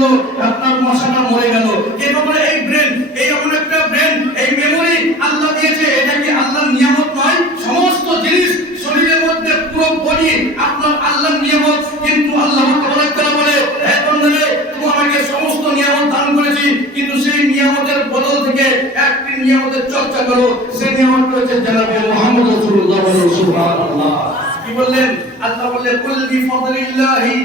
করলো, আপনার মশাটা মরে গেল। এরকম এই ব্রেন, এই এমন একটা ব্রেন, এই মেমোরি আল্লাহ দিয়েছে, এটা কি আল্লাহর নিয়ামত নয়? সমস্ত জিনিস শরীরের মধ্যে পুরো বডি আপনার আল্লাহর নিয়ামত। কিন্তু আল্লাহ তাআলা বলে, হে বান্দারে, তুমি আমাকে সমস্ত নিয়ামত দান করেছি, কিন্তু সেই নিয়ামতের বদল থেকে একটি নিয়ামতের চর্চা করো। সেই নিয়ামতটা হচ্ছে জনাবে মুহাম্মদ রাসূলুল্লাহ সুবহানাল্লাহ। কি বললেন? আল্লাহ বললেন, কুল বিফাদলিল্লাহি,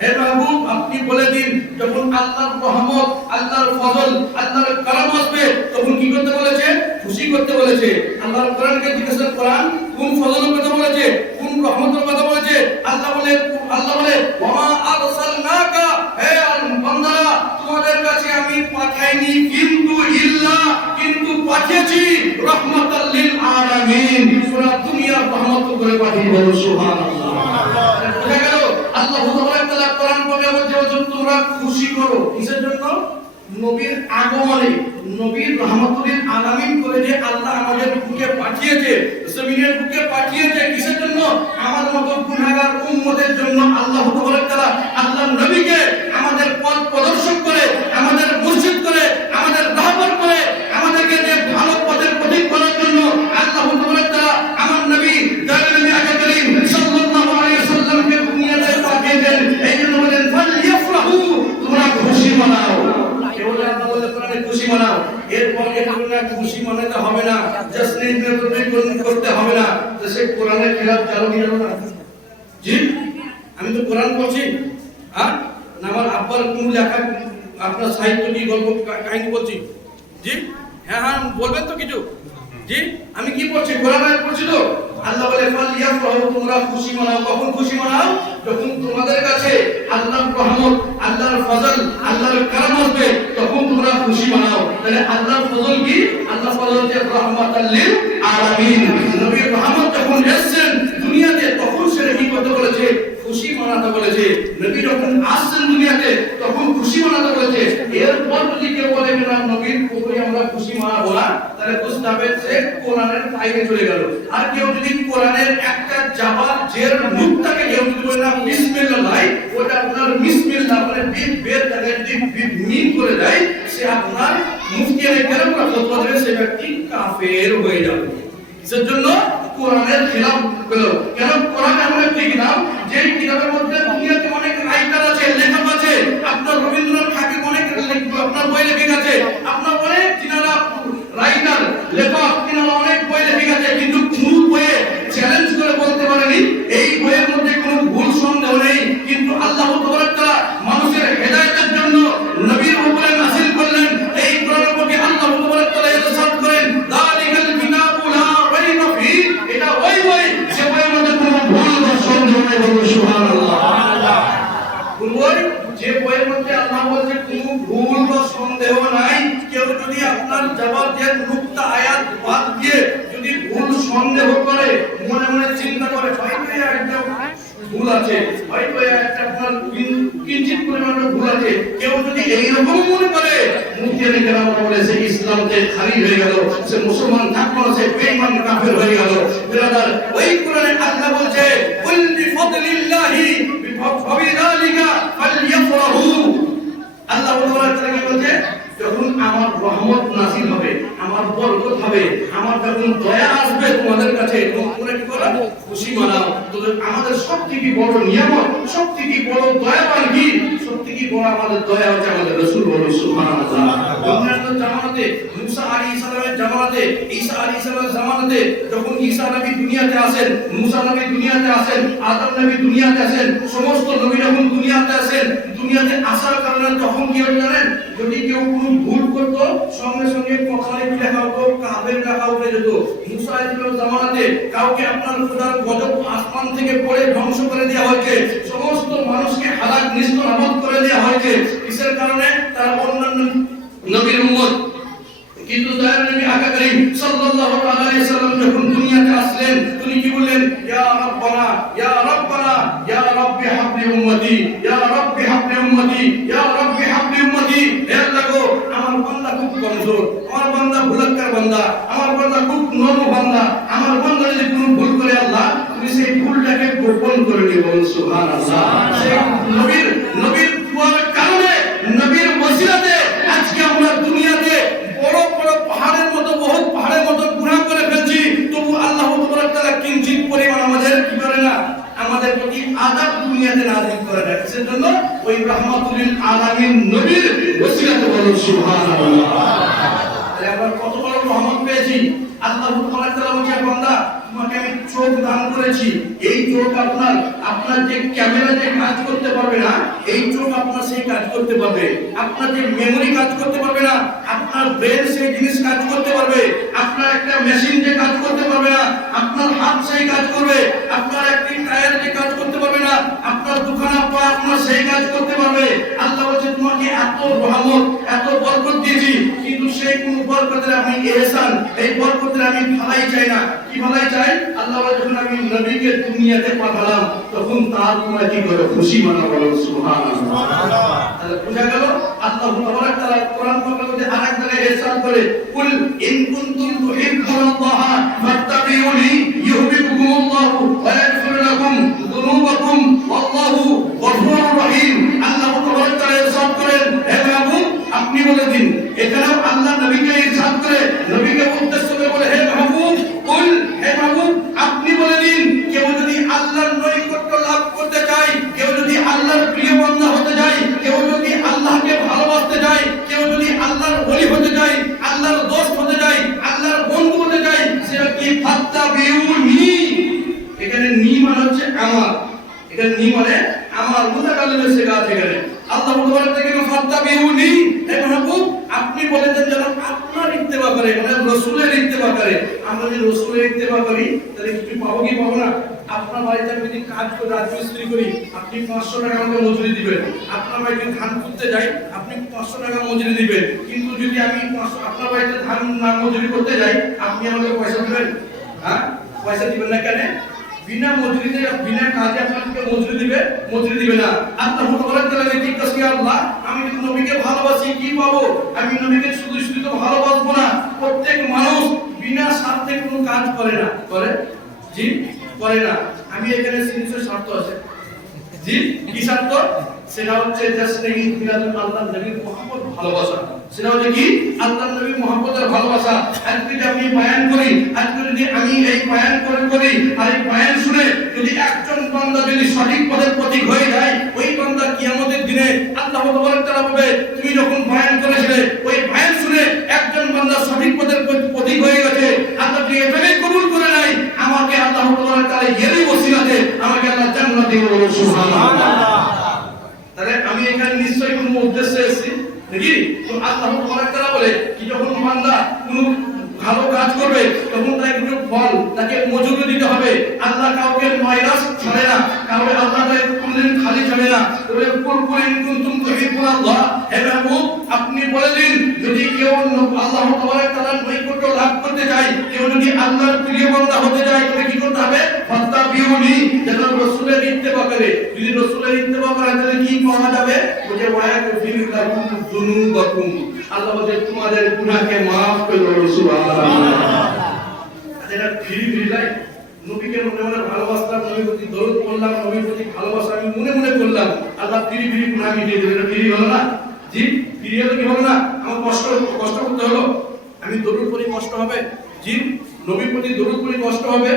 হে মাহবুব আপনি বলে দিন, যখন আল্লাহর রহমত, আল্লাহর ফজল, আল্লাহর কারাম আসবে, তখন কি করতে বলেছে? খুশি করতে বলেছে। আল্লাহর কোরআনকে জিজ্ঞাসা, কোরআন কোন ফজলের কথা বলেছে, কোন রহমতের কথা বলেছে? আল্লাহ বলে ওয়া আরসালনাকা, হে বান্দারা, তোমাদের কাছে আমি পাঠাইনি কিন্তু পাঠিয়েছি রাহমাতাল লিল আলামিন, পুরো দুনিয়ার রহমত করে পাঠিয়ে বলো সুবহানাল্লাহ। বুঝা গেল? আল্লাহ তাআলা কোরআন বলে বলছে তোমরা খুশি করো। কিসের জন্য? নবীর আগমনে, নবীর রহমাতুল লিল আলামিন করে যে আল্লাহ আমাদের বুকে পাঠিয়েছে, জমিনের বুকে পাঠিয়েছে। কিসের জন্য? আমাদের মতো গুনাহগার উম্মতের জন্য। আল্লাহ তাআলা আল্লাহর নবীকে আমাদের পথ প্রদর্শক করে, আমাদের মুর্শিদ করে, আমাদের রাহবার করে, আমাদেরকে যে ভালো পথের পথিক করার জন্য আল্লাহ তাআলা আমার নবী নবী আকা করিম সাল্লাল্লাহু আলাইহি ওয়াসাল্লামকে দুনিয়াতে পাঠিয়েছেন। এই জন্য বলেন ফালইফরাহু, তোমরা খুশি মানাও। কেবল আল্লাহ বলে কোরআনে খুশি মানাও, এরপর তোমরা খুশি মানাতে হবে না, জশ্নে করতে হবে না। তো সে কোরআনের খেলাফ চালু কি জানো না? জি, আমি তো কোরআন পড়ছি, আর আমার আব্বার কোন লেখা আপনার সাহিত্য কি গল্প কাহিনী বলছি? জি হ্যাঁ বলবেন তো কিছু? জি আমি কি পড়ছি? কোরআন আয়াত পড়ছি তো। আল্লাহ বলে ফালইফরাহু, তোমরা খুশি মানাও। কখন খুশি মানাও? যখন তোমাদের কাছে আল্লাহর রহমত, আল্লাহর ফজল, আল্লাহর কারাম আসবে, তখন তোমরা খুশি মানাও। তাহলে আল্লাহর ফজল কি? আল্লাহর ফজল হচ্ছে রাহমাতাল লিল আলামিন। নবীর রহমত যখন এসেছেন দুনিয়াতে, তখন সে কি করতে বলেছে? খুশি মানাতে বলেছে। নবী যখন আসছেন দুনিয়াতে, তখন খুশি মানাতে বলেছে। এরপর যদি কেউ বলে না নবীর উপরে আমরা খুশি মানাবো না, তাহলে বুঝতে হবে সে কোরআনের বাইরে চলে গেল। আর কেউ যদি কোরআনের একটা জাবার জের নুক্তাকে কেউ যদি বলে না বিসমিল্লাহ নাই, ওটা আপনার বিসমিল্লাহ মানে বিদ বের জায়গায় যদি মিন করে দেয়, সে আপনার মুফতিয়ানে কেরামরা ফতোয়া দেবে, সে ব্যক্তি কাফের হয়ে যাবে। কিসের জন্য? কোরআনের খেলাফ হলো। কেন? কোরআন এমন একটি কিতাব, যে কিতাবের মধ্যে দুনিয়াতে অনেক রাইটার আছে, লেখক আছে। আপনার রবীন্দ্রনাথ ঠাকুর অনেক আপনার বই লিখে গেছে, আপনার অনেক যিনারা রাইটার লেখক তিনারা অনেক বই লিখে গেছে, কিন্তু কোন বইয়ে চ্যালেঞ্জ করে বলতে পারেনি এই বইয়ের মধ্যে কোনো ভুল সন্দেহ নেই। কিন্তু আল্লাহ তাআলা মানুষের হেদায়েতের জন্য নবীর উপরে নাযিল করলেন এই কোরআনকে। আল্লাহ তাআলা ইরশাদ করেন, যালিকাল কিতাবু লা রাইবা ফি, এটা ওই বই যে বইয়ের মধ্যে কোনো ভুল বা সন্দেহ নেই। বলুন সুবহানাল্লাহ। কোন বই? যে বইয়ের মধ্যে আল্লাহ বলছে কোনো ভুল বা সন্দেহ নাই। কেউ যদি আপনার জবাবের নুক্তা আয়াত বাদ দিয়ে যদি ভুল সন্দেহ করে, মনে মনে চিন্তা করে হয়তো একটা ভুল আছে, হয়তো একটা আপনার কিঞ্চিত পরিমাণে ভুল আছে, কেউ যদি এইরকম মনে করে, মুফতিয়ানে কেরাম বলে সে ইসলাম থেকে খারিজ হয়ে গেল, সে মুসলমান থাকলো না, সে বেঈমান কাফের হয়ে গেল। ব্রাদার, ওই কোরআনে আল্লাহ বলছে কুল বিফাদলিল্লাহি ফাবিযালিকা ফালইফরাহু। আল্লাহ তাআলা কি বলছে? যখন আমার রহমত নাযিল হবে, আমার বরকত হবে, আমার যখন দয়া আসবে তোমাদের কাছে, তোমরা কি করো? খুশি মানাও। তো আমাদের সবথেকে বড় নিয়ামত, সবথেকে বড় দয়াবান কি? সবথেকে বড় আমাদের দয়া হচ্ছে আমাদের রাসূল। বলুন সুবহানাল্লাহ। অন্যান্য জামানাতে, মুসা আলাইহিস সালামের জামানাতে, ঈসা আলাইহিস সালামের জামানাতে, যখন ঈসা নবী দুনিয়াতে আসেন, মুসা নবী দুনিয়াতে আসেন, আদম নবী দুনিয়াতে আসেন, সমস্ত নবী যখন দুনিয়াতে আসেন, দুনিয়াতে আসার কারণে তখন কি হয় জানেন? যদি কেউ কোনো ভুল করত, সঙ্গে সঙ্গে কপালে কি লেখা হতো? কাফের লেখা উঠে যেত। মুসা আলাইহিস জামানাতে কাউকে আপনার খোদার গজব আসমান থেকে পড়ে ধ্বংস করে দেওয়া হয়েছে, সমস্ত মানুষকে হালাক নিস্তনাবুদ করে দেওয়া হয়েছে। কিসের কারণে? তারা অন্যান্য নবীর উম্মত। কিন্তু দয়ার নবী আকা করিম সাল্লাল্লাহু আলাইহি ওয়াসাল্লাম যখন দুনিয়াতে আসলেন, তিনি কি বললেন? ইয়া রাব্বানা ইয়া রাব্বানা ইয়া রাব্বি হাবলি উম্মতি, ইয়া রাব্বি হাবলি উম্মতি, ইয়া রাব্বি হাবলি উম্মতি। হে আল্লাহ গো, আমার বান্দা খুব কমজোর, আমার বান্দা ভুলক্কার বান্দা, আমার বান্দা খুব নরম বান্দা, আমার বান্দা যদি কোনো ভুল করে আল্লাহ, তুমি সেই ভুলটাকে গোপন করে দিও। সুবহানাল্লাহ। সেই নবীর দুয়ার কারণে আযাব দুনিয়াতে নাযিল করে না। কিসের জন্য? ওই রাহমাতুল লিল আলামিন নবীর ওসিলাতে বলুন সুবহানাল্লাহ। তাহলে আমরা কত বড় রহমত পেয়েছি। আল্লাহ তাআলা বলছে, বান্দা তোমাকে আমি চোখ দান করেছি, এই চোখ আপনার যে ক্যামেরা যে কাজ করতে পারবে না, এই চোখ আপনার সেই কাজ করতে পারবে। আপনার যে মেমোরি কাজ করতে পারবে না, আপনার ব্রেন সেই জিনিস কাজ করতে পারবে। আপনার একটা মেশিন যে কাজ করতে পারবে না, আপনার হাত সেই কাজ করবে। আপনার একটি টায়ার যে কাজ করতে পারবে না, আপনার দুখানা পা আপনার সেই কাজ করতে পারবে। আল্লাহ বলছে তোমাকে এত রহমত এত বরকত দিয়েছি, কিন্তু সেই কোন বরকতের আমি ইহসান, এই বরকতের আমি ভালাই চাই না। কি ভালাই চাই? আল্লাহ বলে যখন আমি নবীকে দুনিয়াতে পাঠালাম তখন তার তোমরা কি করে খুশি মানা বলো সুবহানাল্লাহ। তাহলে বুঝা গেল আল্লাহ তাবারাক তাআলা কোরআন পাকের মধ্যে আরেক জায়গায় ইরশাদ করে, কুল ইন কুনতুম তুহিব্বুনাল্লাহ ফাত্তাবিউনি ইউহিব্বুকুমুল্লাহু ওয়া ইয়াগফির লাকুম যুনুবাকুম ওয়াল্লাহু গফুরুর রহিম। আল্লাহ তাবারাক তাআলা ইরশাদ করেন, হে মাহবুব আপনি বলে দিন। এখানেও আল্লাহ নবীকে ইরশাদ করে নবীকে উদ্দেশ্য করে বলে, হে মাহবুব কুল, হে মাহবুব আপনি বলে দিন, কেউ যদি আল্লাহর নৈকট্য লাভ করতে চায়, কেউ যদি আল্লাহর প্রিয় বান্দা হতে চায়, কেউ যদি আল্লাহকে ভালোবাসতে চায়, কেউ যদি আল্লাহর ওলি হতে চায়, আল্লাহর দোস্ত হতে চায়, আল্লাহর বন্ধু হতে চায়, সে কি ফাত্তাবিউনি। এখানে নি মানে হচ্ছে আমার, এখানে নি মানে আমার মুতাকাল্লিমের শেখা আছে এখানে। আল্লাহ বলেন থেকে ফাত্তাবিউনি, হে মাহবুব আপনি বলে দেন যেন আপনার ইত্তেবা করে, মানে রাসূলের ইত্তেবা করে। আমরা যদি রাসূলের ইত্তেবা করি তাহলে কিছু পাবো কি পাবো না? আপনার বাড়িতে আমি যদি কাজ করে রাজমিস্ত্রি করি, আপনি 500 টাকা আমাকে মজুরি দিবেন। আপনার বাড়িতে ধান করতে যাই, আপনি 500 টাকা মজুরি দিবেন। কিন্তু যদি আমি আপনার বাড়িতে ধান না মজুরি করতে যাই, আপনি আমাকে পয়সা দিবেন? হ্যাঁ, পয়সা দিবেন না কেন? বিনা মজুরিতে বিনা কাজে আপনাকে মজুরি দিবে না। আল্লাহ তাবারাক তাআলা জিজ্ঞাসা করে, আল্লাহ আমি যদি নবীকে ভালোবাসি কি পাবো? আমি নবীকে শুধু শুধু তো ভালোবাসবো না। প্রত্যেক মানুষ বিনা স্বার্থে কোনো কাজ করে না, করে? জি করে না। আমি এখানে সিরিজের স্বার্থ আছে। জি কি স্বার্থ? সেটা হচ্ছে জাস্ট আল্লাহ নবীর মুহাব্বত ভালোবাসা। সেটা হচ্ছে কি? আল্লাহ নবীর মুহাব্বতের ভালোবাসা। আজকে যদি আমি বয়ান করি, আজকে যদি আমি এই বয়ান করি আর এই বয়ান শুনে যদি একজন বান্দা যদি সঠিক পথের প্রতীক হয়ে যায়, ওই বান্দা কিয়ামতের দিনে আল্লাহ তাবারাক তাআলা বলবে, তুমি যখন বয়ান করেছিলে ওই বয়ান শুনে একজন বান্দা সঠিক পথের প্রতীক হয়ে গেছে, আল্লাহ যদি এটাকে কবুল করে নাই, আমাকে আল্লাহ তাবারাক তাআলা এরই ওসিলাতে আমাকে আল্লাহ জান্নাত দিবে বলে সুবহানাল্লাহ। তাহলে আমি এখানে নিশ্চয়ই কোনো উদ্দেশ্যে এসেছি নাকি? তো আল্লাহ তাবারাক তাআলা বলে কি যখন বান্দা কোনো ভালো কাজ করবে তখন তাকে কিছু ফল, তাকে মজুরি দিতে হবে। আল্লাহ কাউকে মাইনাস ছাড়ে না, কাউকে আল্লাহ তাকে কোনদিন খালি ছাড়ে না। তবে কুরকুরিন কুনতুম তুহিব্বুনাল্লাহ, হে মাহবুব আপনি বলে দিন যদি কেউ আল্লাহ তাবারাক তাআলার নৈকট্য লাভ করতে চায়, কেউ যদি আল্লাহর প্রিয় বান্দা হতে চায়, তবে কি করতে হবে? ফাত্তাবিউনি, যেন রাসূলের ইত্তেবা করে। যদি রাসূলের ইত্তেবা করে তাহলে কি পাওয়া যাবে? বলে ওয়ায়াগফির লাকুম যুনুবাকুম, আল্লাহ বলে তোমাদের গুনাহকে maaf করে দেবে সুবহানাল্লাহ। এটা ফ্রি লাইফ। নবীকে মনে মনে ভালোবাসলাম, নবীর প্রতি দরুদ পড়লাম, নবীর প্রতি ভালোবাসা আমি মনে মনে করলাম, আল্লাহ ফ্রি গুনাহ মিটিয়ে দেবে। এটা ফ্রি হলো না? জি ফ্রি হলো কি হলো না? আমার কষ্ট করতে হলো। আমি দরুদ পড়ি কষ্ট হবে? জি নবীর প্রতি দরুদ পড়ি কষ্ট হবে?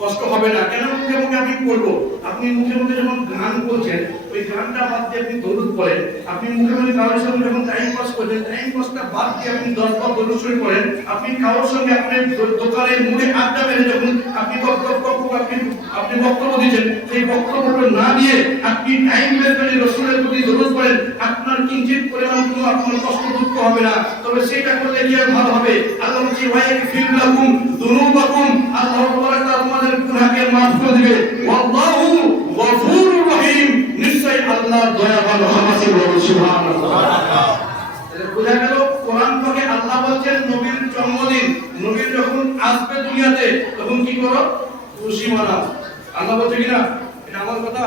কষ্ট হবে না। কেন? মুখে মুখে আমি পড়বো। আপনি মুখে মুখে যখন গান করছেন, ওই গানটা বাদ দিয়ে আপনি দরুদ পড়েন। আপনি মুখে মুখে কারোর সঙ্গে যখন টাইম পাস করছেন, টাইম পাসটা বাদ দিয়ে আপনি 10 বার দরুদ শরীফ পড়েন। আপনি কারোর সঙ্গে আপনি দোকানে মুড়ে আড্ডা মেরে যখন আপনি বক্তব্য দিচ্ছেন, সেই বক্তব্যটা না দিয়ে আপনি টাইম বের করে রাসূলের প্রতি দরুদ পড়েন, আপনার কিঞ্চিত পরিমাণ কোনো আপনার কষ্ট দুঃখ হবে না। তবে সেটা করলে কি আর ভালো হবে? আল্লাহ বলছে ওয়ায়াগফির লাকুম যুনুবাকুম, আল্লাহ তাবারাক তাআলা তোমাদের গুনাহকে maaf করে দিবে। ওয়াল্লাহু গফুরুর রহিম, নিশ্চয়ই আল্লাহ দয়াবান ক্ষমাশীল বলে সুবহানাল্লাহ। তাহলে বোঝা গেল কোরআন পাকে আল্লাহ বলছেন নবীর জন্মদিন, নবী যখন আসবে দুনিয়াতে তখন কি করো? খুশি মানাও। আল্লাহ বলছে কিনা? এটা আমার কথা।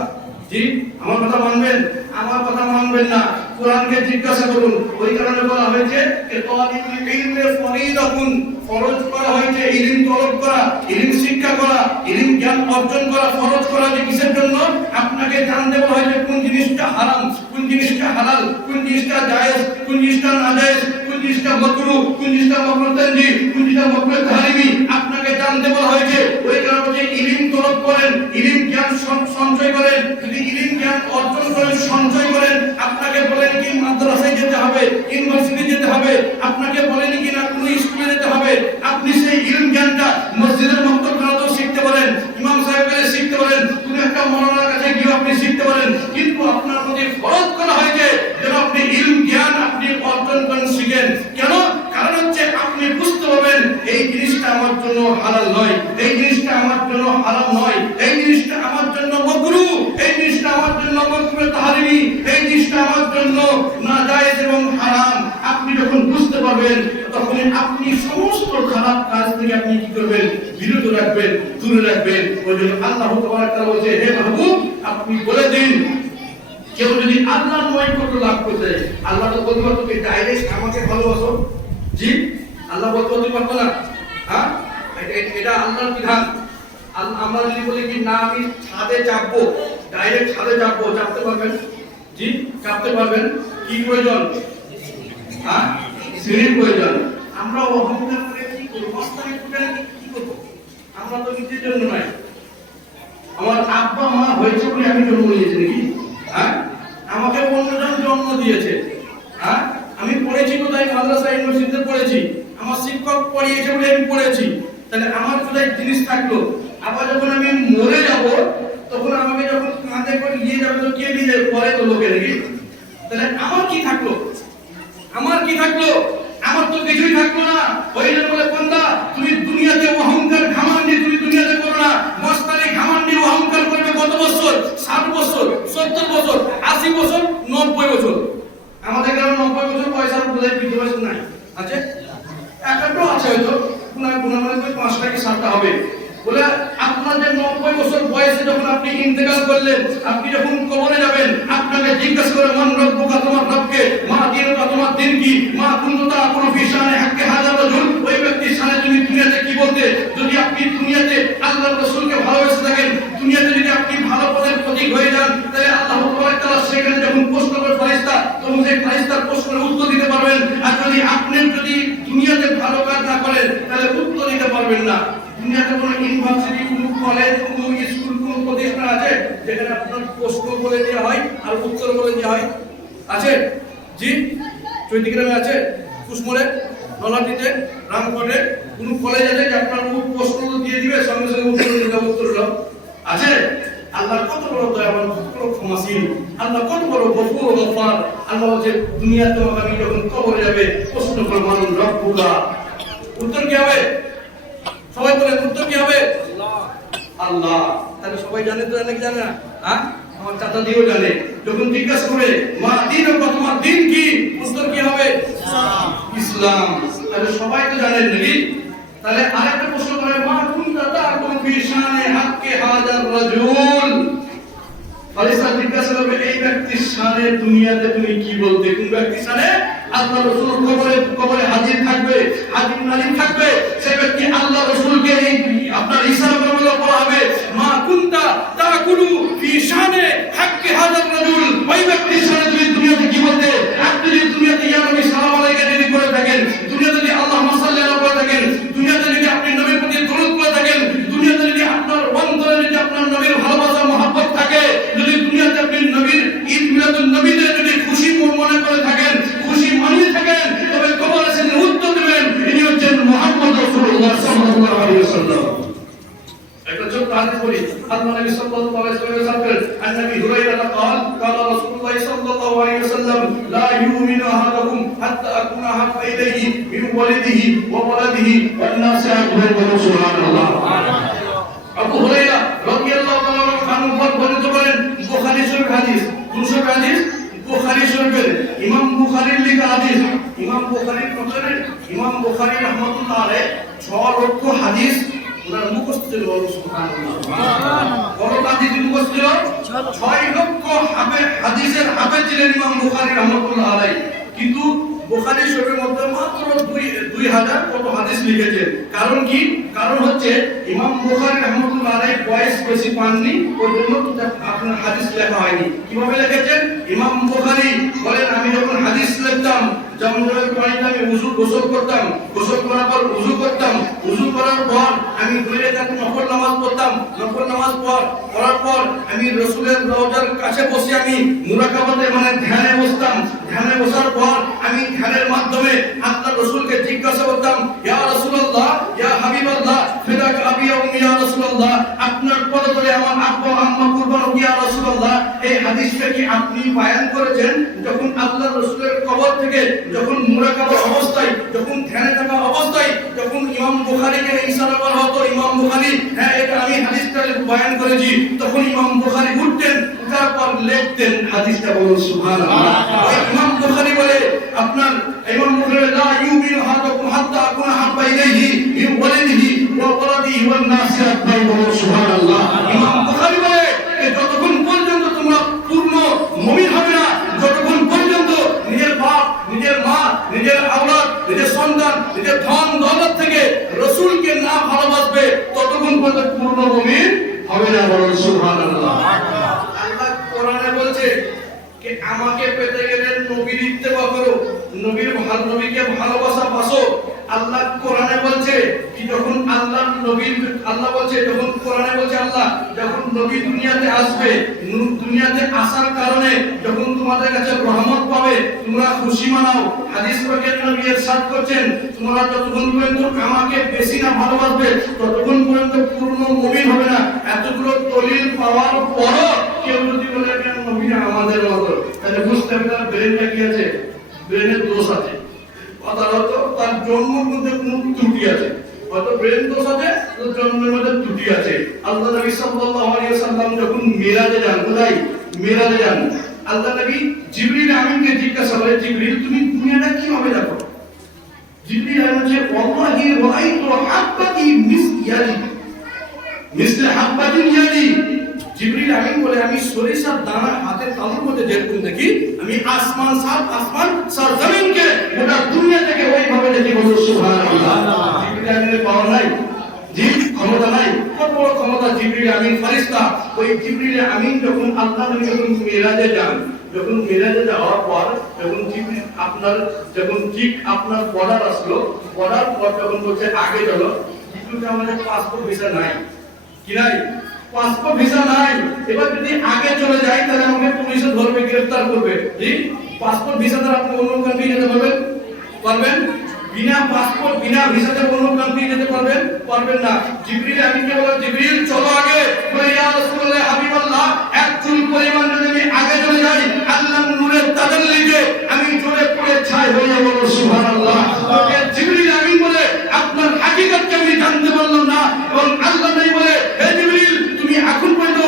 জি আমার কথা মানবেন? আমার কথা মানবেন না, কোরআনকে জিজ্ঞাসা করুন। ওই কারণে বলা হয়েছে যে তালিবুল ইলমে ফরিদাতুন, ফরজ করা হয়েছে ইলম তলব করা, ইলম শিক্ষা করা, ইলম জ্ঞান অর্জন করা ফরজ করা। যে কিসের জন্য? আপনাকে জানতে বলা হয়েছে কোন জিনিসটা হারাম, কোন জিনিসটা হালাল, কোন জিনিসটা জায়েজ, কোন জিনিসটা নাজায়েজ, কোন জিনিসটা মাকরুহ, কোন জিনিসটা মাকরুহ তানজিহ, কোন জিনিসটা মাকরুহ তাহরিমি, আপনাকে জানতে বলা হয়েছে। ওই কারণে যে ইলম তলব করেন, ইলম জ্ঞান সঞ্চয় করেন, কি মাদ্রাসায় যেতে হবে, ইউনিভার্সিটি যেতে হবে, আপনাকে বলেনি কিনা কোনো স্কুলে যেতে হবে, আপনি সেই ইলম জ্ঞানটা মসজিদের মক্তবখানাতেও শিখতে পারেন, ইমাম সাহেবের কাছে শিখতে পারেন, কোনো একটা মৌলানার কাছে গিয়ে আপনি শিখতে পারেন, কিন্তু আপনার প্রতি ফরজ করা হয়েছে যেন আপনি ইলম জ্ঞান আপনি অর্জন করেন, শিখেন। কেন? কারণ হচ্ছে আপনি বুঝতে পারবেন এই জিনিসটা আমার জন্য হালাল নয়, এই জিনিসটা আমার জন্য হারাম নয়, এই জিনিসটা আমার জন্য মাকরুহ, এই জিনিসটা আমার জন্য মাকরুহ তাহরিমি, এই জিনিসটা আমার জন্য নাজায়েজ এবং হারাম। আপনি যখন বুঝতে পারবেন তখন আপনি সমস্ত খারাপ কাজ থেকে আপনি কি করবেন? বিরত রাখবেন, দূরে রাখবেন। ওই জন্য আল্লাহ তাআলা বলছে, হে মাহবুব আপনি বলে দিন কেউ যদি আল্লাহর নৈকট্য লাভ করতে চায়, আল্লাহ তো বলতে পারতো ডাইরেক্ট আমাকে ভালোবাসো, জি আল্লাহ বলতে পারতো না? হ্যাঁ, এটা আল্লাহর বিধান। আমরা যদি বলি কি না আমি ছাদে চাপবো, ডাইরেক্ট ছাদে চাপবো, চাপতে পারবেন? জি চাপতে পারবেন। কি প্রয়োজন? হ্যাঁ, সিঁড়ির প্রয়োজন। আমরা অহংকার করে কি করব? মস্তানি করে কি করব? আমরা তো নিজের জন্য নয়, আমার আব্বা মা হয়েছে বলে আমি জন্ম নিয়েছি নাকি? হ্যাঁ, আমাকে অন্যজন জন্ম দিয়েছে। হ্যাঁ, আমি পড়েছি কোথায়? মাদ্রাসা ইউনিভার্সিটিতে পড়েছি, আমার শিক্ষক পড়িয়েছে বলে আমি পড়েছি। তাহলে আমার কোথায় জিনিস থাকলো? আবার যখন আমি মরে যাব তখন আমাকে যখন কাঁধে করে নিয়ে যাবে তো কে নিয়ে যাবে? পরে তো লোকে নাকি? তাহলে আমার কি থাকলো? আমার কি থাকলো? আমার তো কিছুই থাকলো না। ওই জন্য বলে বান্দা তুমি দুনিয়াতে অহংকার ঘামান্ডি তুমি দুনিয়াতে করো না। মস্তানি ঘামান্ডি অহংকার করবে কত বছর? 60 বছর, 70 বছর, 80 বছর, 90 বছর। আমাদের গ্রামে 90 বছর পয়সার বোধহয় বৃদ্ধ বয়স নাই, আছে একটা আছে হয়তো, মানে 5টা কি 7টা হবে। বলে আপনার যে 90 বছর বয়সে যখন আপনি ইন্তেকাল করলেন, আপনি যখন কবরে যাবেন, আপনাকে জিজ্ঞাসা করে মান রব্বুকা, তোমার রবকে, মা দিনুকা, তোমার দিন কি, মা কুনতুতা কুনু ফি শানে হাক্কে হাজার রাজুল, ওই ব্যক্তির শানে তুমি দুনিয়াতে কি বলতে? যদি আপনি দুনিয়াতে আল্লাহর রাসূলকে ভালোবেসে থাকেন, দুনিয়াতে যদি আপনি ভালো পদের প্রতীক হয়ে যান, তাহলে আল্লাহ তাআলা সেখানে যখন প্রশ্ন করে ফেরেশতা, তখন সেই ফেরেশতার প্রশ্নের উত্তর দিতে পারবেন। আর যদি আপনি দুনিয়াতে ভালো কাজ না করেন তাহলে উত্তর দিতে পারবেন না। দুনিয়াতে কোনো ইউনিভার্সিটি, কোনো কলেজ, কোনো স্কুল, কোনো প্রতিষ্ঠান আছে যেখানে আপনার প্রশ্ন বলে দেওয়া হয় আর উত্তর বলে দেওয়া হয়? আছে? জি চৈতিগ্রামে আছে, কুসমোড়ে, নলাটিতে, রামকোটে কোনো কলেজ আছে যে আপনার প্রশ্ন দিয়ে দিবে সঙ্গে সঙ্গে উত্তর দাও? আছে? আল্লাহ কত বড় দয়াবান, কত বড় ক্ষমাশীল, আল্লাহ কত বড় গফুর ও গফার। আল্লাহ বলছে দুনিয়াতে আমি যখন কবরে যাবে প্রশ্ন করে মানুষ রব্বুকা, উত্তর কি হবে? সবাই বলে উত্তর কি হবে? আল্লাহ। তাহলে সবাই জানে তো নাকি জানে না? হ্যাঁ, আমার চাচা দিও জানে। যখন জিজ্ঞাসা করে মা দিনুকা, তোমার দিন কি, উত্তর কি হবে? ইসলাম। তাহলে সবাই তো জানেন নাকি? তাহলে আরেকটা প্রশ্ন করে মা কুনতা তাকুন ফি শানে হাক্কে হাজার রাজুল, ফেরেশতা জিজ্ঞাসা করবে এই ব্যক্তির শানে দুনিয়াতে তুমি কি বলতে? কোন ব্যক্তির শানে? আল্লাহ রাসূল কবরে হাজির থাকবে, হাজির নাজির থাকবে, সেই ব্যক্তি আল্লাহ রাসূলকে আপনার ইশারা করে বলা হবে মা কুনতা তাকুলু ফি শানে হাক্কি হাজার রাজুল, ওই ব্যক্তির শানে তুমি দুনিয়াতে কি বলতে? আপনি যদি দুনিয়াতে ইয়া নবী সালাম আলাইকা যদি করে থাকেন, দুনিয়াতে যদি আল্লাহুম্মা সাল্লি আলা করে থাকেন, দুনিয়াতে যদি আপনি নবীর প্রতি দরুদ করে থাকেন, দুনিয়াতে যদি আপনার অন্তরে যদি আপনার নবীর ভালোবাসা মহব্বত থাকে, যদি দুনিয়াতে আপনি নবীর ঈদ মিলাদুন নবীতে যদি খুশি মনে করে থাকেন, খুশি মানিয়ে থাকেন, তবে কবরে সেদিন উত্তর দেবেন ইনি হচ্ছেন মুহাম্মদ রাসূলুল্লাহ সাল্লাল্লাহু আলাইহি ওয়াসাল্লাম। একটা ছোট্ট হাদিস বলি। আল্লাহ নবী সাল্লাল্লাহু আলাইহি ওয়াসাল্লাম বলেন, আন-নবী হুরায়রা قال قال রাসূলুল্লাহ সাল্লাল্লাহু আলাইহি ওয়াসাল্লাম লা ইউমিনু আহাদুকুম হাত্তা আকুনা হাব্বা ইলাইহি মিন ওয়ালিদিহি ওয়া ওয়ালাদিহি ওয়ান নাসি আজমাইন। সুবহানাল্লাহ। আবু হুরায়রা রাদিয়াল্লাহু তাআলা আনহু বর্ণিত করেন, বুখারী শরীফ হাদিস, 200 হাদিস, বুখারী শরীফের ইমাম বুখারীর লেখা হাদিস। ইমাম বুখারীর প্রচারে ইমাম বুখারী রাহমাতুল্লাহ আলাইহি 6 লক্ষ হাদিস ওনার মুখস্থ ছিল। সুবহানাল্লাহ। বড় হাদিস মুখস্থ ছিল 6 লক্ষ হাদিসের হাফেজ ছিলেন ইমাম বুখারী রাহমাতুল্লাহ আলাইহি। কিন্তু বুখারী শরীফের মধ্যে মাত্র 2000 কত হাদিস লিখেছেন। কারণ কি? কারণ হচ্ছে ইমাম বুখারী রাহমাতুল্লাহ আলাইহি বয়স বেশি পাননি, ওই জন্য আপনার হাদিস লেখা হয়নি। কিভাবে লিখেছেন? ইমাম বুখারী বলেন আমি যখন হাদিস লিখতাম জমজমের পানিতে আমি গোসল করতাম, গোসল করার পর উযু করতাম, উযু করার পর আমি দুই রাকাত নফল নামাজ পড়তাম, নফল নামাজ পড়ার পর আমি রাসূলের রওজার কাছে বসে আমি মুরাকাবাতে মানে ধ্যানে বসতাম, ধ্যানে বসার পর আমি ধ্যানের মাধ্যমে আল্লাহর রাসূলকে জিজ্ঞাসা করতাম, ইয়া রাসূলুল্লাহ, ইয়া হাবিবাল্লাহ, ফিদাক আবি ওয়া উম্মি ইয়া রাসূলুল্লাহ, আপনার পদতলে আমার আব্বা আম্মা কুরবান হোক ইয়া রাসূলুল্লাহ। এই হাদিসটা কি আপনি বয়ান করেছেন যখন আল্লাহর রাসূলের কবর থেকে, যখন মুরাকাবা অবস্থায়, যখন ধ্যানে থাকা অবস্থায়, যখন ইমাম বুখারীকে ইশারা করা হতো, ইমাম বুখারী, হ্যাঁ এটা আমি হাদিসটা বয়ান করেছি, তখন ইমাম বুখারী উঠতেন, তারপর লিখতেন হাদিসটা। বলুন সুবহানাল্লাহ। ওই ইমাম বুখারী বলে, আপনার ইমাম বুখারী লা ইউমিনু আহাদুকুম হাত্তা আকুনা হাব্বা ইলাইহি মিন ওয়ালিদিহি ওয়া ওয়ালাদিহি ওয়ান নাসি আজমাইন। বলুন সুবহানাল্লাহ। ইমাম বুখারী বলে যতক্ষণ পর্যন্ত তোমরা পূর্ণ মুমিন হবে না, যতক্ষণ পর্যন্ত নিজের বাপ, নিজের মা, নিজের আওলাদ, নিজের সন্তান, নিজের ধন দৌলত থেকে রাসূলকে না ভালোবাসবে, ততক্ষণ পর্যন্ত পূর্ণ মুমিন হবে না। বলুন সুবহানাল্লাহ। আল্লাহ কোরআনে বলছে যে আমাকে পেতে গেলে নবীর ইত্তেবা করো, নবীকে ভালোবাসো। আল্লাহ কোরআনে বলছে কি যখন আল্লাহ বলছে, যখন কোরআনে বলছে আল্লাহ যখন নবী দুনিয়াতে আসবে, দুনিয়াতে আসার কারণে যখন তোমাদের কাছে রহমত পাবে তোমরা খুশি মানাও। হাদিস পাকের নবী ইরশাদ করছেন, তোমরা যতক্ষণ পর্যন্ত আমাকে বেশি না ভালোবাসবে ততক্ষণ পর্যন্ত পূর্ণ মুমিন হবে না। এতগুলো দলিল পাওয়ার পরও কেউ যদি বলে নবী আমাদের মতো, তাহলে বুঝতে হবে তার ব্রেনটা কি আছে, ব্রেনের দোষ আছে। অর্থাৎ তার জন্মের মধ্যে কোনো ত্রুটি আছে, হয়তো ব্রেন দোষ আছে, জন্মের মধ্যে ত্রুটি আছে। আল্লাহ নবী সাল্লাল্লাহু আলাইহি ওয়াসাল্লাম যখন মিরাজে যান, কোথায় মিরাজে যান, আল্লাহ নবী জিবরিল আমিনকে জিজ্ঞাসা করে, জিবরিল তুমি দুনিয়াটা কিভাবে দেখো? জিবরিল আমিন বলে, ওয়াল্লাহি রাআইতু হাব্বাতি মিসলে হাব্বাতিন ইয়াদি। জিবরিল আমিন বলে আমি সরিষার দানা হাতের তালুর মধ্যে যেরকম দেখি, আমি আসমান সাত জমিনকে গোটা দুনিয়া থেকে ওইভাবে দেখি। বলুন সুবহানাল্লাহ। জিবরিল আমিনের পাওয়ার নাই, ক্ষমতা নাই, কত বড় ক্ষমতা জিবরিল আমিন ফেরেশতা। ওই জিবরিল আমিন যখন আল্লাহ নবী যখন মিরাজে যান, যখন মিরাজে যাওয়ার পর যখন জিবরিল যখন ঠিক আপনার বর্ডার আসলো, বর্ডার পর যখন বলছে আগে চলো, কিন্তু আমাদের পাসপোর্ট ভিসা নাই, কি নাই? পাসপোর্ট ভিসা নাই। এবার যদি আগে চলে যাই তাহলে আমাকে পুলিশে ধরবে, গ্রেফতার করবে। জি, পাসপোর্ট ভিসা দ্বারা আপনি অন্য কান্ট্রি যেতে পারবেন? বিনা পাসপোর্ট বিনা ভিসাতে অন্য কান্ট্রি যেতে পারবেন না। জিবরিল আমিনকে বলে, জিবরিল চলো আগে। বলে ইয়া রাসূলুল্লাহ হাবিবাল্লাহ, এক চুল পরিমাণ যদি আমি আগে চলে যাই আল্লাহর নূরের তাজাল্লিতে আমি জ্বলে পুড়ে ছাই হয়ে যাব। সুবহানাল্লাহ। ওকে জিবরিল আমিন বলে আপনার হাকিকতকে আমি জানতে পারলাম না, এবং আল্লাহ নবী বলে হে জিবরিল তুমি এখন পর্যন্ত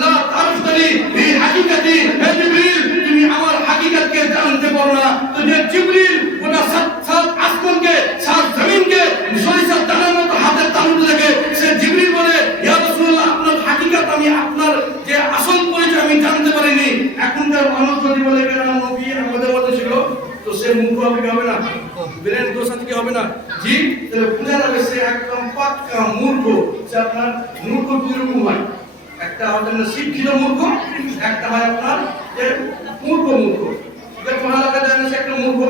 লা তারফতানি বি হাকিকতি, হে জিবরিল তুমি আমার হাকিকতকে জানতে পারো না। তো যে জিবরিল গোটা সাত আসমানকে সাত জমিনকে সরিষার দানার মতো হাতের তালুতে দেখে, সে জিবরিল বলে ইয়া রাসূলুল্লাহ আপনার হাকিকত আমি, আপনার যে আসল পরিচয় আমি জানতে পারিনি। এখনকার মানুষ যদি বলে কেন নবী আমাদের মধ্যে ছিল, তো সে মূর্খ হবে না? ব্রেন দোষ আছে কি হবে না? জি, তাহলে বুঝা যাবে সে একদম পাক্কা মূর্খ। সে আপনার মূর্খ দুই রকম হয়, একটা হচ্ছে শিক্ষিত মূর্খ, একটা হয় আপনার যে মূর্খ। যে পড়ালেখা জানে সে একটা মূর্খ,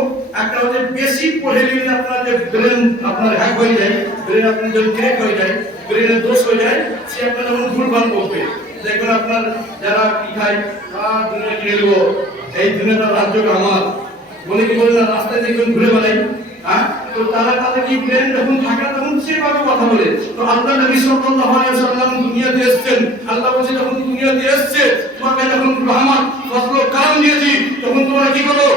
একটা হচ্ছে বেশি পড়ে নিলে আপনার যে ব্রেন আপনার হ্যাক হয়ে যায়, ব্রেন আপনার যদি ক্র্যাক হয়ে যায়, ব্রেনের দোষ হয়ে যায়, সে আপনার যখন ভুলভাল করবে। দেখুন আপনার যারা কি খায়, দুনিয়া খেলবো, এই দুনিয়াটা রাজ্যটা আমার বলে কি বলে না, রাস্তায় দেখবেন ঘুরে বেড়াই, হ্যাঁ, তো তাদের কি ব্রেন যখন থাকে না তখন সেভাবে কথা বলে। তো আল্লাহ নবী সাল্লাল্লাহু আলাইহি ওয়াসাল্লাম দুনিয়াতে এসেছেন, আল্লাহ বলছে যখন দুনিয়াতে এসেছে তোমাকে যখন রহমত ফজল কারণ দিয়েছি, তখন তোমরা কি করো?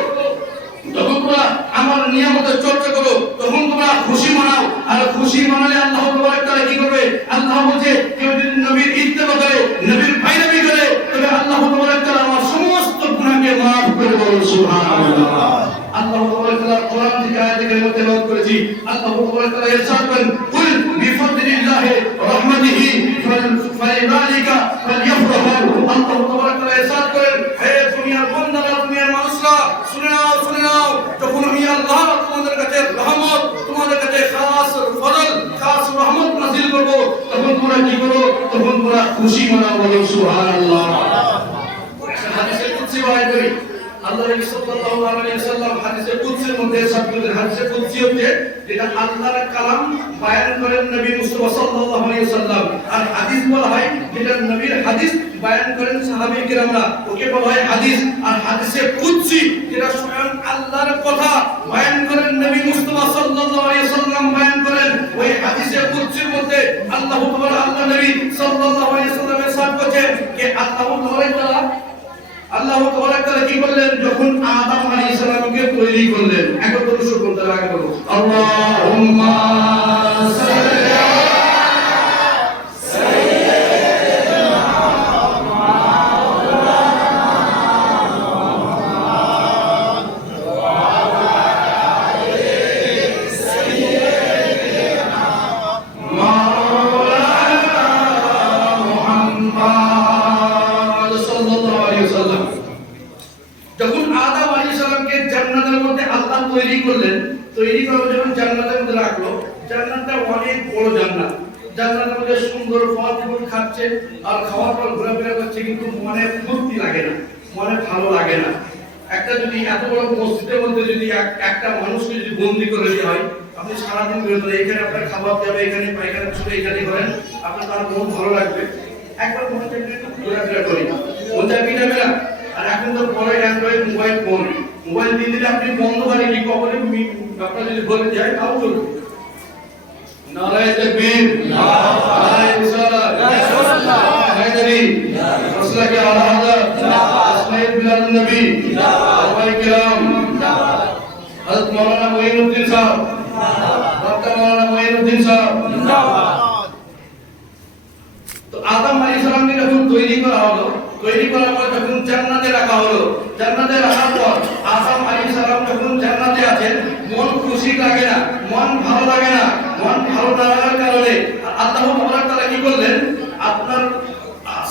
তখন তোমরা আমার নিয়ামতের চর্চা করো, তখন তোমরা খুশি মানাও। আর খুশি মানালে আল্লাহ তাআলা কি করবে? আল্লাহ বলছে কেউ যদি নবীর ইত্তেবা করে, নবীর পায়রাবি করে, তবে আল্লাহ তাআলা আমার সমস্ত গুনাহকে মাফ করে। বলুন সুবহানাল্লাহ। আল্লাহ তাআলা কোরআন থেকে আয়াতে কারিমা তেলাওয়াত করেছি। আল্লাহ তাআলা ইরশাদ করেন, কুল বিফদলিল্লাহি ওয়া রাহমাতিহি ফালিযালিকা ফালইফরাহু। আল্লাহ তাআলা ইরশাদ করেন, হে দুনিয়ার বান্দারা, দুনিয়ার মানুষরা, শুনে নাও, যখন আমি আল্লাহ তোমাদের কাছে রহমত, তোমাদের কাছে খাস ফজল, খাস রহমত নাযিল করব, তখন তোমরা কি করো? তখন তোমরা খুশি মানাও। বলুন সুবহানাল্লাহ। হাদিসে কুদসি বয়ান করি, আল্লাহ নবী সাল্লাল্লাহু আলাইহি ওয়াসাল্লাম হাদিসে কুদসির মধ্যে সাবগুলোর হাদিসে কুদসি হচ্ছে যেটা আল্লাহর কালাম বয়ান করেন নবী মুস্তাফা সাল্লাল্লাহু আলাইহি ওয়াসাল্লাম, আর হাদিস বলা হয় যেটা নবীর হাদিস বয়ান করেন সাহাবী কিরামরা, ওকে বলা হয় হাদিস। আর হাদিসে কুদসি যেটা স্বয়ং আল্লাহর কথা বয়ান করেন নবী মুস্তাফা সাল্লাল্লাহু আলাইহি ওয়াসাল্লাম বয়ান করেন, ওই হাদিসে কুদসির মধ্যে আল্লাহ তাআলা আল্লাহ নবী সাল্লাল্লাহু আলাইহি ওয়াসাল্লাম ইরশাদ করেছেন যে আল্লাহ তাআলা কি করলেন যখন আদম আলাইহিস সালামকে তৈরি করলেন, একবার বলুন শুকর তাআলা আগে বলুন আল্লাহুম্মা সাল্লি তৈরি করলেন, তৈরি করে যখন জান্নাতের মধ্যে রাখলো, জান্নাতটা অনেক বড় জান্নাত, জান্নাতের মধ্যে সুন্দর ফল ফুল খাচ্ছে আর খাওয়ার পর ঘোরাফেরা করছে, কিন্তু মনে ফুর্তি লাগে না, মনে ভালো লাগে না। একটা যদি এত বড় মসজিদের মধ্যে যদি একটা মানুষকে যদি বন্দি করে দেওয়া হয়, আপনি সারাদিন ধরে এখানে আপনার খাবার যাবে, এখানে পায়খানা ছুটে এখানে করেন, আপনার তার মন ভালো লাগবে, একবার মনে চাইবে একটু ঘোরাফেরা করি, মন চাইবে যাবে না। আর এখন তো পরে অ্যান্ড্রয়েড মোবাইল ফোন, মোবাইল দিয়ে দিলে আপনি বন্ধ করে কি কবরে আপনার যদি বলে যায় তাও চলবে। নারায়ে তাকবীর, নারায়ে রিসালাত, রাসূলুল্লাহ হায়দারি, রাসূলুল্লাহ কে আলা হযরত, আসমায়ে বিলাল নবী, সাহাবায়ে কিরাম, হযরত মাওলানা মুঈনুদ্দিন সাহেব, ডক্টর মাওলানা মুঈনুদ্দিন সাহেব। তো আদম আলাইহিস সালামকে যখন তৈরি করা হলো, তৈরি করার পর যখন জান্নাতে রাখা হলো, জান্নাতে রাখার পর আদম আলাইহিস সালাম যখন জান্নাতে আছেন, মন খুশি লাগে না, মন ভালো লাগে না, মন ভালো না লাগার কারণে আল্লাহ তাআলা কি করলেন, আপনার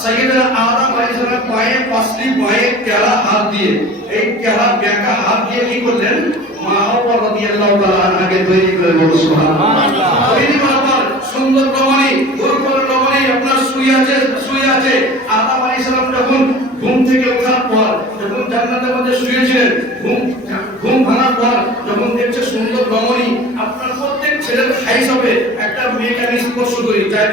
সাইয়েদনা আদম আলাইহিস সালাম পায়ে পাঁচটি পায়ে কেলা হাত দিয়ে, এই কেলা বেঁকা হাত দিয়ে কি করলেন, মা হাওয়া রাদিয়াল্লাহু তাআলা আনহাকে তৈরি করে বলুন সুবহানাল্লাহ। তৈরি করার পর সুন্দর রমণী, উপর রমণী আপনার শুয়ে আছে। আদম আলাইহিস সালাম যখন ঘুম থেকে ওঠার পর, যখন জান্নাতের মধ্যে শুয়েছিলেন, ঘুম ভাঙার পর যখন দেখছে সুন্দর রমণী, আপনার প্রত্যেক ছেলের খাইশ হবে একটা মেয়েকে আমি স্পর্শ করি, তাই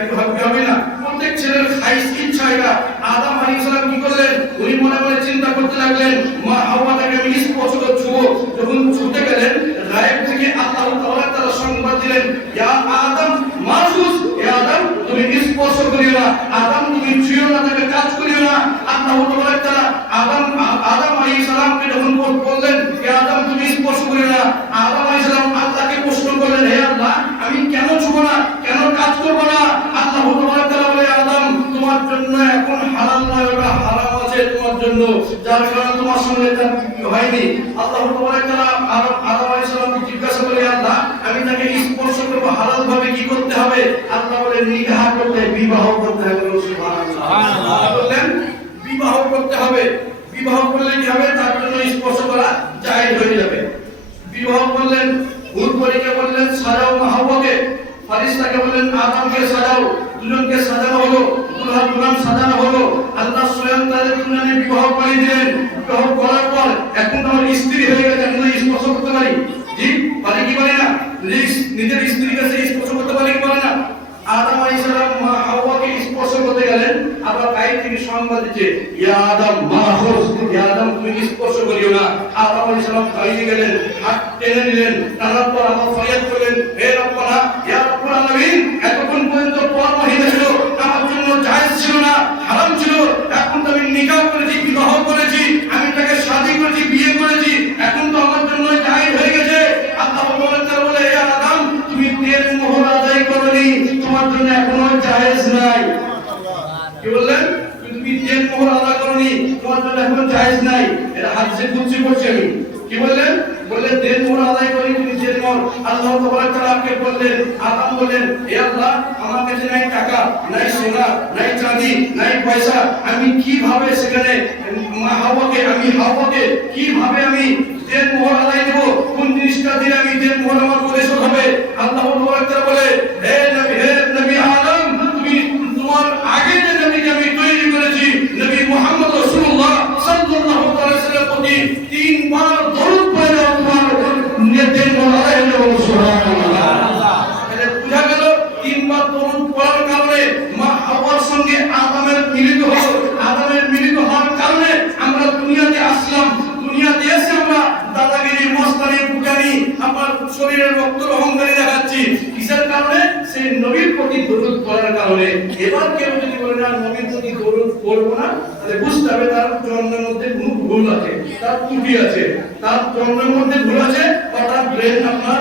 হবে না, প্রত্যেক ছেলের খাইশ ইচ্ছা এটা। আদম আলাইহিস সালাম কি করলেন, উনি মনে মনে চিন্তা করতে লাগলেন, মা হাওয়াটাকে আমি স্পর্শ ছুঁবো। যখন ছুঁতে গেলেন, গায়েব থেকে আল্লাহ তাআলা সংবাদ দিলেন, ইয়া আদম মাসুস, ইয়া আদম তুমি স্পর্শ করিও না, আদম তুমি ছুঁয়ো না, তাকে কাজ করিও না। আল্লাহ তাআলা আদম আলাইহিস সালামকে যখন বললেন, ইয়া আদম তুমি স্পর্শ করিও না, আদম আলাইহিস সালাম আল্লাহকে প্রশ্ন করলেন, হে আল্লাহ আমি কেন ছুঁবো না, কেন কাজ করব না? আল্লাহ তাআলা বলে, আদম তোমার জন্য এখন হালাল নয়, ওটা হারাম আছে তোমার জন্য, যার কারণে তোমার সঙ্গে তার হয়নি। আল্লাহ তাআলা আদম আলাইহিস সালামকে জিজ্ঞাসা করে, আল্লাহ আমি তাকে স্পর্শ করব হালাল ভাবে, কি করতে হবে? আল্লাহ বলে, নিকাহ করতে, বিবাহ করতে হবে। সুবহানাল্লাহ। বললেন বিবাহ করতে হবে, বিবাহ করলে কি হবে, তার জন্য স্পর্শ করা জায়েজ হয়ে যাবে। বিবাহ করলেন, হুর পরীকে বললেন সাজাও মা হাওয়াকে, ফেরেশতাকে বললেন আদমকে সাজাও, দুজনকে সাজানো হলো, দুলহা দুলহান সাজানো হলো। আল্লাহ স্বয়ং তাদের দুজনে বিবাহ করে দিলেন। বিবাহ করার পর এখন আমার স্ত্রী হয়ে গেছে, এখন স্পর্শ করতে পারি, জি পারে কি পারে না? নিজের স্ত্রীর কাছে স্পর্শ করতে পারে কি পারে না? আদম আলাইহিস সালাম মা হাওয়াকে স্পর্শ করতে গেলেন, আবার গায়ে থেকে সংবাদ দিচ্ছে, ইয়া আদম মাহুস, ইয়া আদম তুমি স্পর্শ করিও না। আদম আলাইহিস সালাম গায়ে গেলেন, হাত টেনে নিলেন, তারপর আবার ফরিয়াদ করলেন, হে রব্বানা ইয়া রব্বুল আলামিন, এতক্ষণ পর্যন্ত পর মহিলা ছিল, আমার জন্য জায়েজ ছিল না, হারাম ছিল, এখন তো আমি নিকাহ করেছি, বিবাহ করেছি, আমি তাকে শাদী করেছি, বিয়ে করেছি, এখন তো আমার জন্য জায়েজ হয়ে গেছে। আল্লাহ তাআলা বলে, হে আদম তুমি তের মোহর আদায় করনি, তোমার জন্য এখনো জায়েজ নাই। কি বললেন? তুমি তের মোহর আদায় করনি, তোমার জন্য এখনো জায়েজ নাই। এটা হাদিসে কুদসি পড়ছি আমি। কি বললেন? বললেন তের মোহর আদায় করি, তুমি তের মোহর। আল্লাহ তাআলাকে বললেন, আদম বললেন, হে আল্লাহ আমার কাছে নাই টাকা, নাই সোনা, নাই চাঁদি, নাই পয়সা, আমি কিভাবে সেখানে হাওয়াকে কিভাবে আমি তের মোহর আদায় দেব? কোন জিনিসটা দিলে আমি তের মোহর আমার পরিশোধ হবে? আল্লাহ তাআলা বলে, হে নবী আদম, তুমি তোমার আগে যে নবীকে আমি তৈরি করেছি, নবী মুহাম্মদ রাসূলুল্লাহ সাল্লাল্লাহু আলাইহি ওয়াসাল্লামের প্রতি কারণে এবার কেউ যদি বলে না নবীর প্রতি দরুদ পড়বো না, তাহলে বুঝতে হবে তার জন্মের মধ্যে কোনো ভুল আছে, তার ত্রুটি আছে, তার জন্মের মধ্যে ভুল আছে, বা তার ব্রেন আপনার